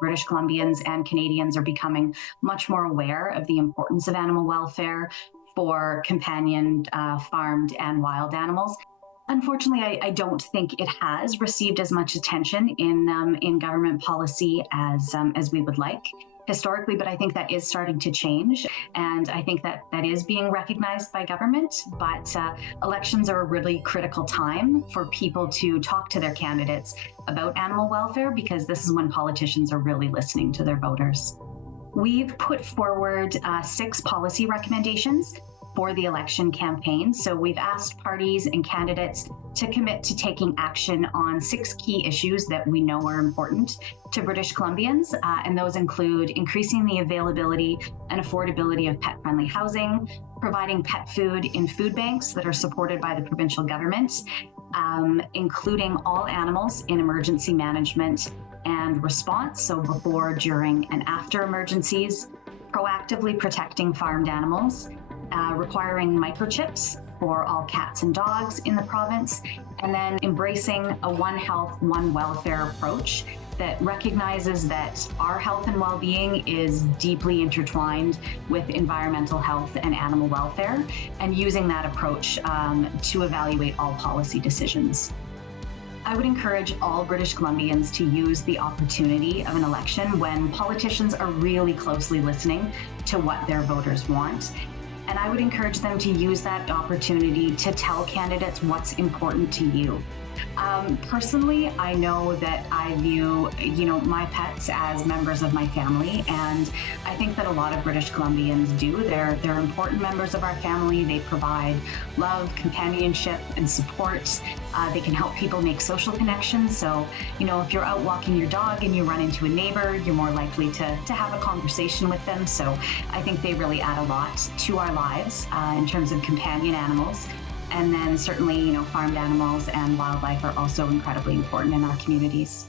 British Columbians and Canadians are becoming much more aware of the importance of animal welfare for companion, farmed, and wild animals. Unfortunately, I don't think it has received as much attention in government policy as we would like historically, but I think that is starting to change, and I think that is being recognized by government. But elections are a really critical time for people to talk to their candidates about animal welfare, because this is when politicians are really listening to their voters. We've put forward 6 policy recommendations for the election campaign. So we've asked parties and candidates to commit to taking action on 6 key issues that we know are important to British Columbians, and those include increasing the availability and affordability of pet-friendly housing, providing pet food in food banks that are supported by the provincial government, including all animals in emergency management and response, so before, during, and after emergencies, proactively protecting farmed animals, requiring microchips for all cats and dogs in the province, and then embracing a One Health, One Welfare approach that recognizes that our health and well-being is deeply intertwined with environmental health and animal welfare, and using that approach to evaluate all policy decisions. I would encourage all British Columbians to use the opportunity of an election when politicians are really closely listening to what their voters want. And I would encourage them to use that opportunity to tell candidates what's important to you. Personally, I know that I view, my pets as members of my family, and I think that a lot of British Columbians do. They're important members of our family. They provide love, companionship, and support. They can help people make social connections. So, if you're out walking your dog and you run into a neighbor, you're more likely to have a conversation with them. So I think they really add a lot to our lives in terms of companion animals. And then certainly, farmed animals and wildlife are also incredibly important in our communities.